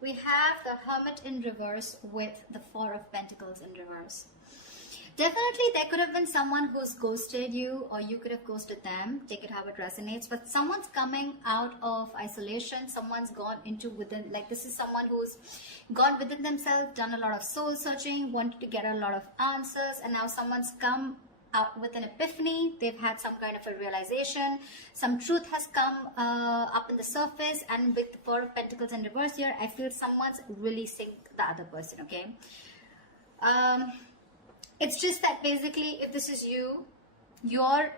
We have the Hermit in reverse with the Four of Pentacles in reverse. Definitely there could have been someone who's ghosted you, or you could have ghosted them. Take it how it resonates. But someone's coming out of isolation. Someone's gone into within, like this is someone who's gone within themselves, done a lot of soul searching, wanted to get a lot of answers, and now someone's come out with an epiphany. They've had some kind of a realization. Some truth has come up in the surface, and with the Four of Pentacles in reverse here, I feel someone's releasing the other person, okay? It's just that basically, if this is you, there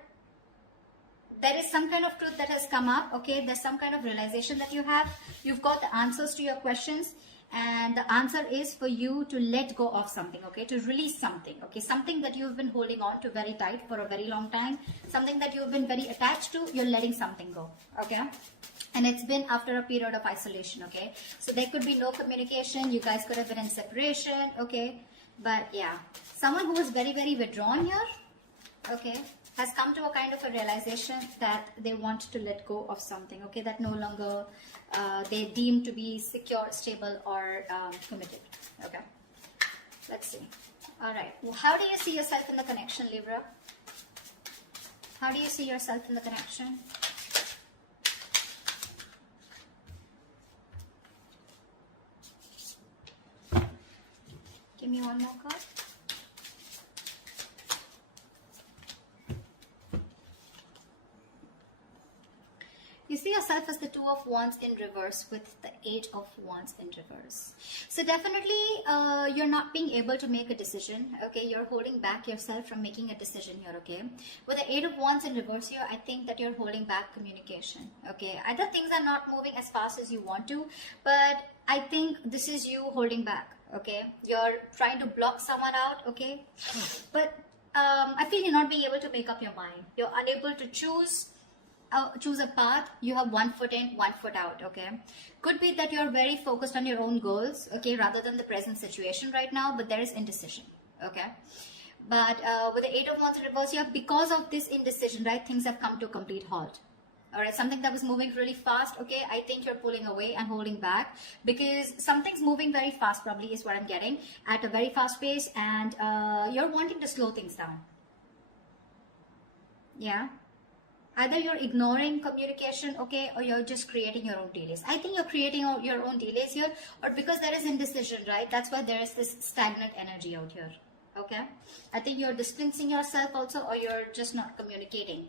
is some kind of truth that has come up, okay? There's some kind of realization that you have. You've got the answers to your questions, and the answer is for you to let go of something, okay? To release something, okay? Something that you've been holding on to very tight for a very long time, something that you've been very attached to, you're letting something go, okay? And it's been after a period of isolation, okay? So there could be no communication. You guys could have been in separation, okay? But yeah, someone who was very, very withdrawn here, okay, has come to a kind of a realization that they want to let go of something, okay, that no longer they deem to be secure, stable, or committed, okay. Let's see. All right. Well, how do you see yourself in the connection, Libra? How do you see yourself in the connection? Give me one more card. You see yourself as the Two of Wands in reverse with the Eight of Wands in reverse. So definitely you're not being able to make a decision, okay? You're holding back yourself from making a decision here, okay? With the Eight of Wands in reverse here, I think that you're holding back communication, okay? Either things are not moving as fast as you want to, but I think this is you holding back, okay? You're trying to block someone out, okay? But I feel you're not being able to make up your mind. You're unable to choose a path. You have one foot in, one foot out, okay? Could be that you're very focused on your own goals, okay, rather than the present situation right now, but there is indecision, okay? But with the Eight of Wands in reverse here, because of this indecision, right, things have come to a complete halt. All right, something that was moving really fast, okay, I think you're pulling away and holding back because something's moving very fast, probably is what I'm getting, at a very fast pace, and you're wanting to slow things down. Yeah. Either you're ignoring communication, okay, or you're just creating your own delays. I think you're creating your own delays here, or because there is indecision, right? That's why there is this stagnant energy out here, okay? I think you're distancing yourself also, or you're just not communicating.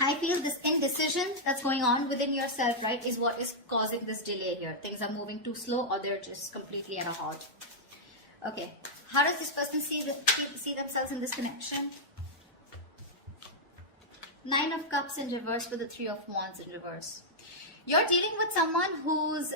I feel this indecision that's going on within yourself, right, is what is causing this delay here. Things are moving too slow, or they're just completely at a halt. Okay, how does this person see themselves in this connection? Nine of Cups in reverse with the Three of Wands in reverse. You're dealing with someone who's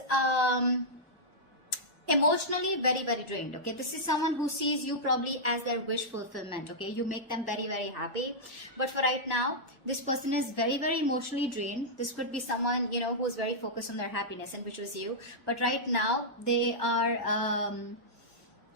emotionally very, very drained, okay? This is someone who sees you probably as their wish fulfillment, okay? You make them very, very happy. But for right now, this person is very, very emotionally drained. This could be someone, you know, who's very focused on their happiness, and which was you. But right now, they are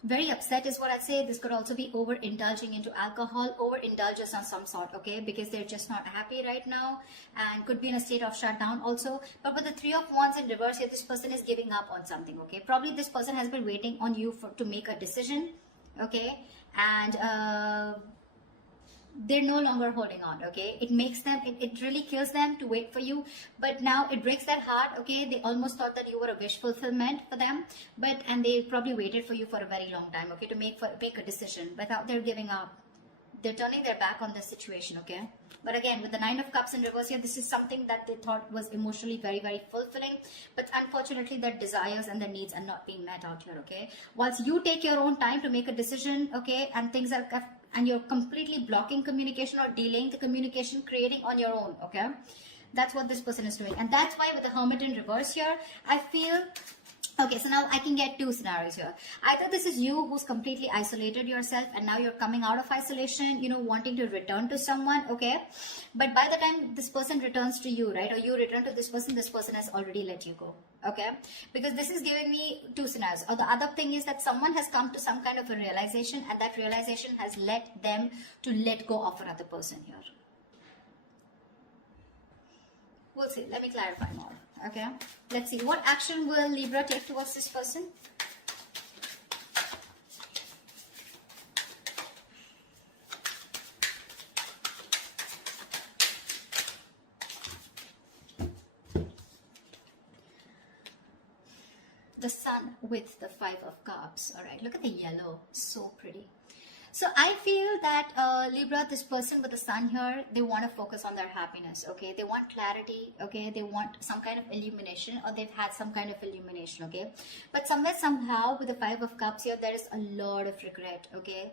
very upset is what I'd say. This could also be overindulging into alcohol, overindulgence on some sort, okay, because they're just not happy right now, and could be in a state of shutdown also. But with the Three of Wands in reverse here, this person is giving up on something, okay? Probably this person has been waiting on you to make a decision, okay? And they're no longer holding on, okay? It makes them, it really kills them to wait for you, but now it breaks their heart, okay? They almost thought that you were a wish fulfillment for them, and they probably waited for you for a very long time, okay, to make a decision, but now they're giving up. They're turning their back on the situation, okay? But again, with the Nine of Cups in reverse here, this is something that they thought was emotionally very, very fulfilling, but unfortunately their desires and their needs are not being met out here, okay? Whilst you take your own time to make a decision, okay, and you're completely blocking communication or delaying the communication, creating on your own, okay? That's what this person is doing. And that's why with the Hermit in reverse here, I feel, okay, so now I can get two scenarios here. Either this is you who's completely isolated yourself, and now you're coming out of isolation, you know, wanting to return to someone, okay? But by the time this person returns to you, right, or you return to this person has already let you go, okay? Because this is giving me two scenarios. Or the other thing is that someone has come to some kind of a realization, and that realization has led them to let go of another person here. We'll see. Let me clarify more. Okay, let's see. What action will Libra take towards this person? The Sun with the Five of Cups. All right, look at the yellow, so pretty. So I feel that Libra, this person with the Sun here, they want to focus on their happiness, okay? They want clarity, okay? They want some kind of illumination, or they've had some kind of illumination, okay? But somewhere, somehow, with the Five of Cups here, there is a lot of regret, okay?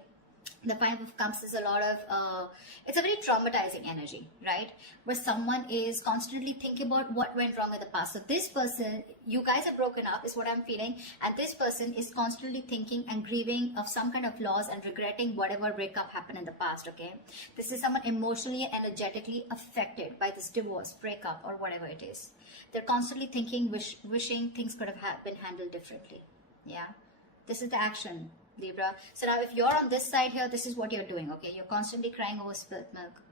The Five of Cups is a lot of, it's a very traumatizing energy, right? Where someone is constantly thinking about what went wrong in the past. So this person, you guys are broken up is what I'm feeling. And this person is constantly thinking and grieving of some kind of loss and regretting whatever breakup happened in the past, okay? This is someone emotionally and energetically affected by this divorce, breakup, or whatever it is. They're constantly thinking, wishing things could have been handled differently, yeah? This is the action, Libra. So now if you're on this side here, this is what you're doing, okay? You're constantly crying over spilt milk.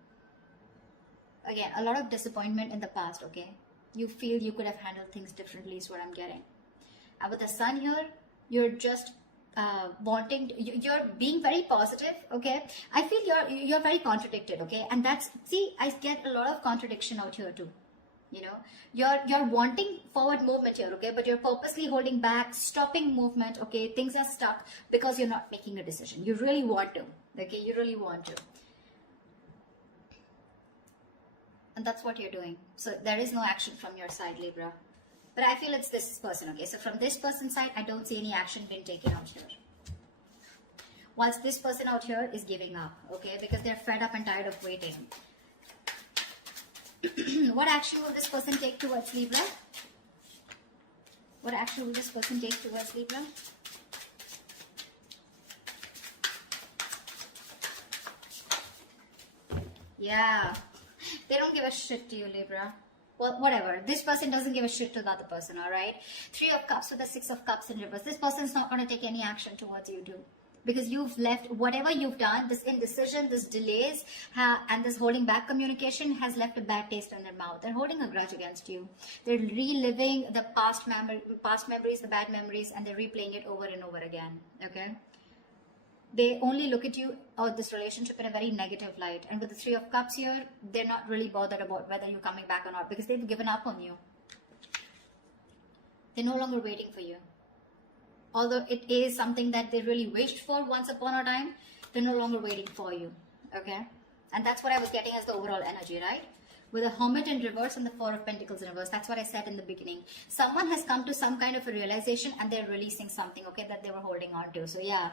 Again, a lot of disappointment in the past, okay? You feel you could have handled things differently is what I'm getting. And with the Sun here, you're just you're being very positive, okay? I feel you're very contradicted, okay? And that's, see, I get a lot of contradiction out here too. You know, you're wanting forward movement here, okay, but you're purposely holding back, stopping movement, okay? Things are stuck because you're not making a decision. You really want to, okay? You really want to, and that's what you're doing. So there is no action from your side, Libra, but I feel it's this person, okay? So from this person's side, I don't see any action being taken out here, whilst this person out here is giving up, okay, because they're fed up and tired of waiting. What action will this person take towards Libra? What action will this person take towards Libra? Yeah, they don't give a shit to you, Libra. Well, whatever. This person doesn't give a shit to the other person, all right? Three of Cups with the Six of Cups in reverse. This person is not going to take any action towards you, too. Because you've left, whatever you've done, this indecision, this delays, and this holding back communication has left a bad taste in their mouth. They're holding a grudge against you. They're reliving the past memories, the bad memories, and they're replaying it over and over again, okay? They only look at you or this relationship in a very negative light. And with the Three of Cups here, they're not really bothered about whether you're coming back or not, because they've given up on you. They're no longer waiting for you. Although it is something that they really wished for once upon a time, they're no longer waiting for you, okay? And that's what I was getting as the overall energy, right? With the Hermit in reverse and the Four of Pentacles in reverse, that's what I said in the beginning. Someone has come to some kind of a realization and they're releasing something, okay, that they were holding on to. So yeah,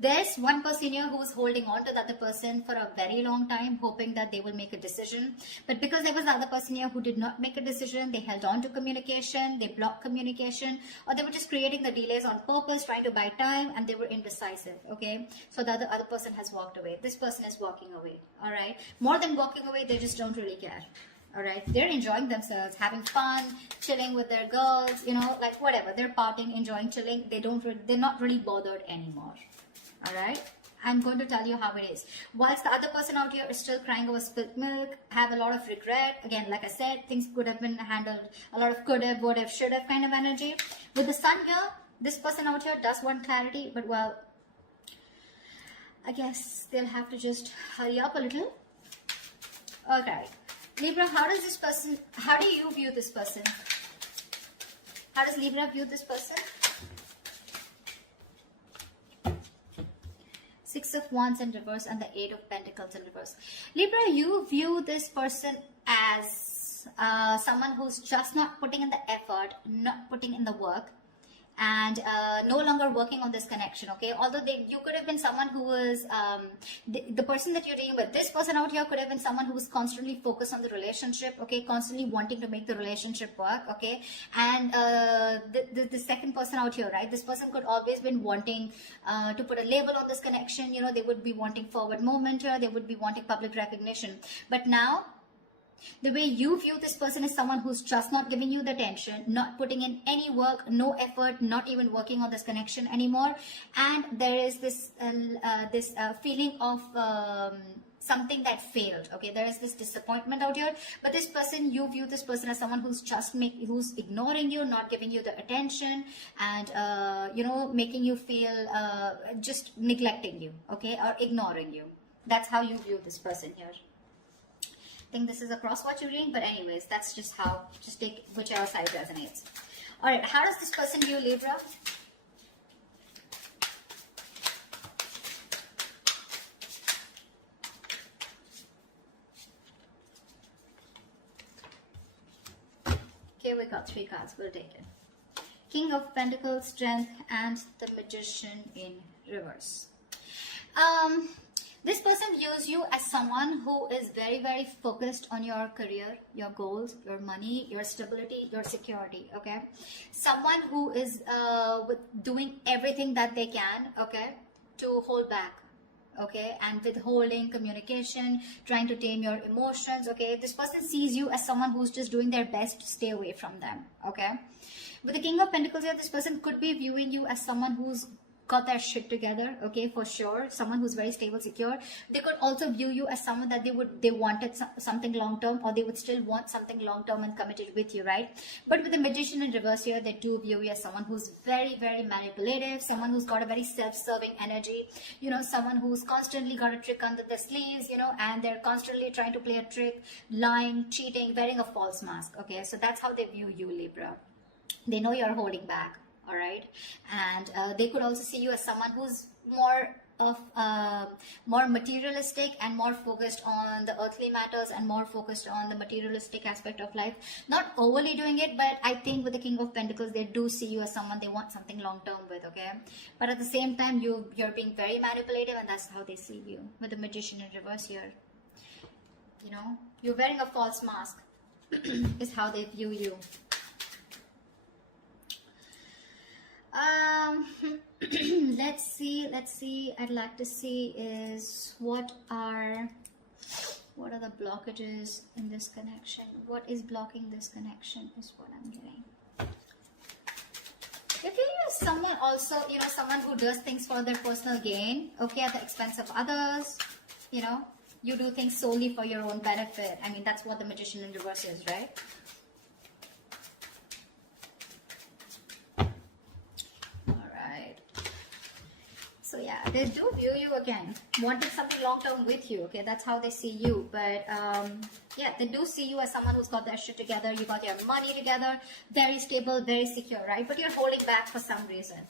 there's one person here who was holding on to the other person for a very long time, hoping that they will make a decision. But because there was the other person here who did not make a decision, they held on to communication, they blocked communication, or they were just creating the delays on purpose, trying to buy time, and they were indecisive, okay? So the other person has walked away. This person is walking away, all right? More than walking away, they just don't really care. All right, they're enjoying themselves, having fun, chilling with their girls, you know, like whatever. They're partying, enjoying, chilling. They're not really bothered anymore. All right, I'm going to tell you how it is. Whilst the other person out here is still crying over spilt milk, have a lot of regret. Again, like I said, things could have been handled. A lot of could have, would have, should have kind of energy. With the Sun here, this person out here does want clarity, but well, I guess they'll have to just hurry up a little. All right, Libra, how do you view this person? How does Libra view this person? Six of Wands in reverse and the Eight of Pentacles in reverse. Libra, you view this person as someone who's just not putting in the effort, not putting in the work, and no longer working on this connection, okay? Although you could have been someone who was, the person that you're dealing with, this person out here could have been someone who was constantly focused on the relationship, okay? Constantly wanting to make the relationship work, okay? And the second person out here, right? This person could always been wanting to put a label on this connection, you know, they would be wanting forward movement here, they would be wanting public recognition. But now, the way you view this person is someone who's just not giving you the attention, not putting in any work, no effort, not even working on this connection anymore. And there is this feeling of something that failed. Okay, there is this disappointment out here, but this person, you view this person as someone who's who's ignoring you, not giving you the attention, and making you feel just neglecting you, okay, or ignoring you. That's how you view this person here. I think this is a cross-watch reading, but anyways, that's just how, just take whichever side resonates. All right, how does this person view Libra? Okay, we got 3 cards. We'll take it. King of Pentacles, Strength, and the Magician in reverse. This person views you as someone who is very, very focused on your career, your goals, your money, your stability, your security, okay? Someone who is doing everything that they can, okay, to hold back, okay, and withholding communication, trying to tame your emotions, okay? This person sees you as someone who's just doing their best to stay away from them, okay? With the King of Pentacles here, this person could be viewing you as someone who's got their shit together, okay, for sure. Someone who's very stable, secure. They could also view you as someone that they wanted something long term, or they would still want something long term and committed with you, right? But with the Magician in reverse here, they do view you as someone who's very, very manipulative, someone who's got a very self-serving energy, you know, someone who's constantly got a trick under their sleeves, you know, and they're constantly trying to play a trick, lying, cheating, wearing a false mask, okay? So that's how they view you, Libra. They know you're holding back. All right, and they could also see you as someone who's more materialistic and more focused on the earthly matters and more focused on the materialistic aspect of life. Not overly doing it, but I think with the King of Pentacles, they do see you as someone they want something long term with, okay? But at the same time, you're being very manipulative, and that's how they see you. With the Magician in reverse here, you know, you're wearing a false mask is how they view you. Let's see. I'd like to see is what are the blockages in this connection? What is blocking this connection is what I'm getting. If you're someone also, you know, someone who does things for their personal gain, okay, at the expense of others, you know, you do things solely for your own benefit. I mean, that's what the Magician in reverse is, right? So yeah, they do view you again, wanted something long term with you, okay? That's how they see you. But yeah, they do see you as someone who's got their shit together, you got your money together, very stable, very secure, right? But you're holding back for some reason.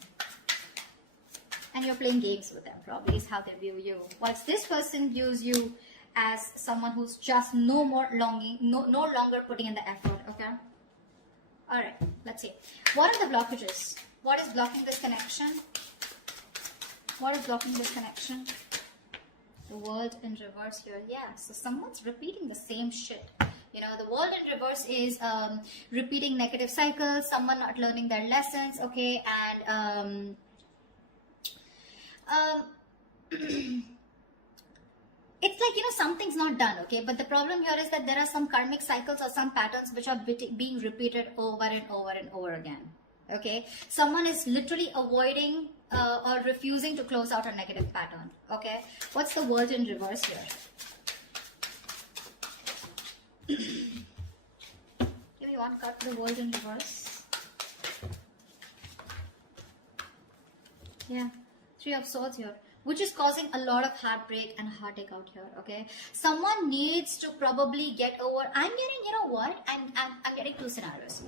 And you're playing games with them, probably, is how they view you. Whilst this person views you as someone who's just no longer putting in the effort, okay? Alright, let's see. What are the blockages? What is blocking this connection? What is blocking this connection? The World in reverse here. Yeah, so someone's repeating the same shit. You know, the World in reverse is repeating negative cycles, someone not learning their lessons, okay? And it's like, you know, something's not done, okay? But the problem here is that there are some karmic cycles or some patterns which are being repeated over and over and over again, okay? Someone is literally avoiding or refusing to close out a negative pattern, okay? What's the World in reverse here? Give me one card for the World in reverse. Yeah, 3 of Swords here, which is causing a lot of heartbreak and heartache out here, okay? Someone needs to probably get over, I'm getting, you know what? I'm getting 2 scenarios.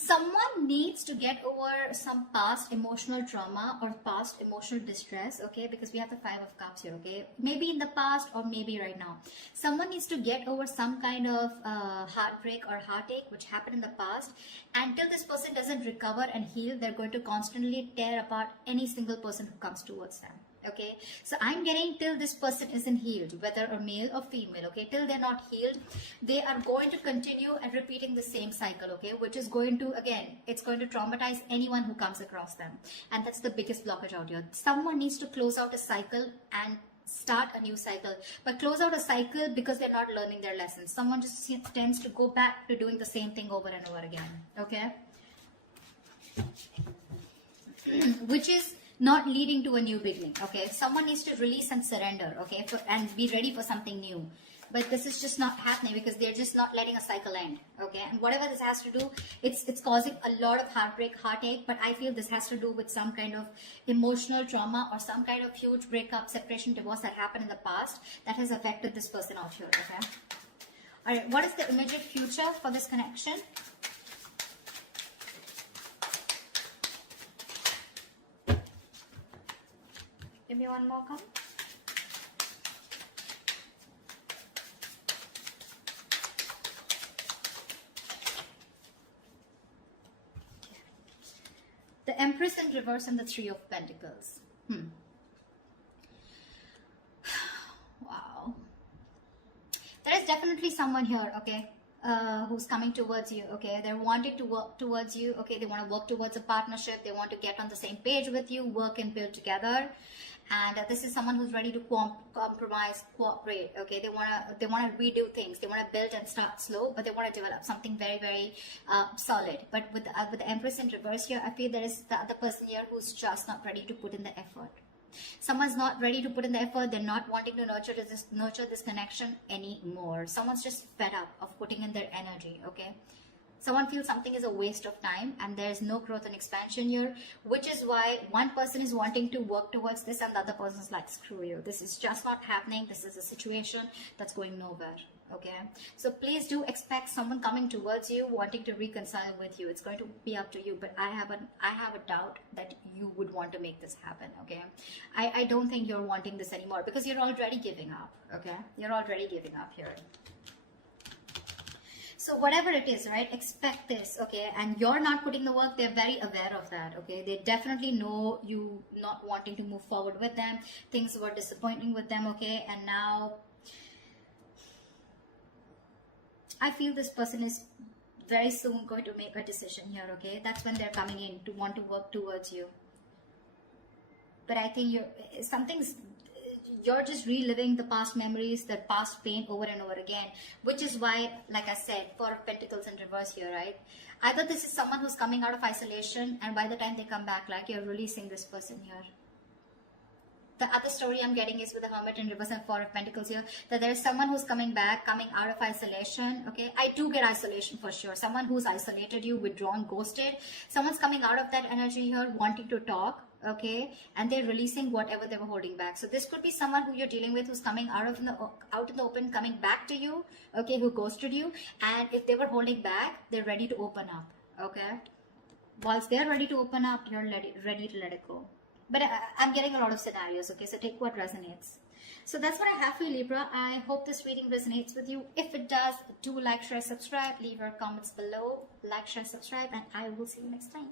Someone needs to get over some past emotional trauma or past emotional distress, okay? Because we have the 5 of Cups here, okay? Maybe in the past or maybe right now. Someone needs to get over some kind of heartbreak or heartache which happened in the past. Until this person doesn't recover and heal, they're going to constantly tear apart any single person who comes towards them. Okay, so I'm getting till this person isn't healed, whether a male or female, okay, till they're not healed, they are going to continue and repeating the same cycle, okay, which is going to, again, it's going to traumatize anyone who comes across them. And that's the biggest blockage out here. Someone needs to close out a cycle and start a new cycle, but close out a cycle because they're not learning their lessons. Someone just tends to go back to doing the same thing over and over again, okay? Which is not leading to a new beginning. Okay, someone needs to release and surrender, okay, and be ready for something new. But this is just not happening because they're just not letting a cycle end. Okay, and whatever this has to do, it's causing a lot of heartbreak, heartache. But I feel this has to do with some kind of emotional trauma or some kind of huge breakup, separation, divorce that happened in the past that has affected this person out here. Okay, all right, what is the immediate future for this connection? Give me one more card. The Empress in reverse and the Three of Pentacles. Wow. There is definitely someone here, okay, who's coming towards you, okay. They're wanting to work towards you, okay. They want to work towards a partnership. They want to get on the same page with you, work and build together. And this is someone who's ready to compromise, cooperate, okay. They want to redo things. They want to build and start slow, but they want to develop something very, very solid. But with the Empress in reverse here, I feel there is the other person here who's just not ready to put in the effort. Someone's not ready to put in the effort. They're not wanting to nurture this connection anymore. Someone's just fed up of putting in their energy, okay. Someone feels something is a waste of time and there's no growth and expansion here, which is why one person is wanting to work towards this and the other person's like, screw you. This is just not happening. This is a situation that's going nowhere. Okay, so please do expect someone coming towards you, wanting to reconcile with you. It's going to be up to you, but I have a doubt that you would want to make this happen. Okay, I don't think you're wanting this anymore because you're already giving up. Okay, you're already giving up here. So whatever it is, right, expect this, okay, and you're not putting the work. They're very aware of that, okay. They definitely know you not wanting to move forward with them. Things were disappointing with them, okay, and now I feel this person is very soon going to make a decision here, okay. That's when they're coming in to want to work towards you. But I think you're just reliving the past memories, the past pain over and over again, which is why, like I said, Four of Pentacles in reverse here, right? Either this is someone who's coming out of isolation and by the time they come back, like, you're releasing this person here. The other story I'm getting is with the Hermit in reverse and Four of Pentacles here, that there's someone who's coming back, coming out of isolation, okay? I do get isolation for sure. Someone who's isolated you, withdrawn, ghosted. Someone's coming out of that energy here, wanting to talk, okay? And they're releasing whatever they were holding back. So this could be someone who you're dealing with who's coming out in the open, coming back to you, okay? Who ghosted you. And if they were holding back, they're ready to open up, okay? Once they're ready to open up, you're ready to let it go. But I'm getting a lot of scenarios, okay? So take what resonates. So that's what I have for you, Libra. I hope this reading resonates with you. If it does, do like, share, subscribe. Leave your comments below. Like, share, subscribe. And I will see you next time.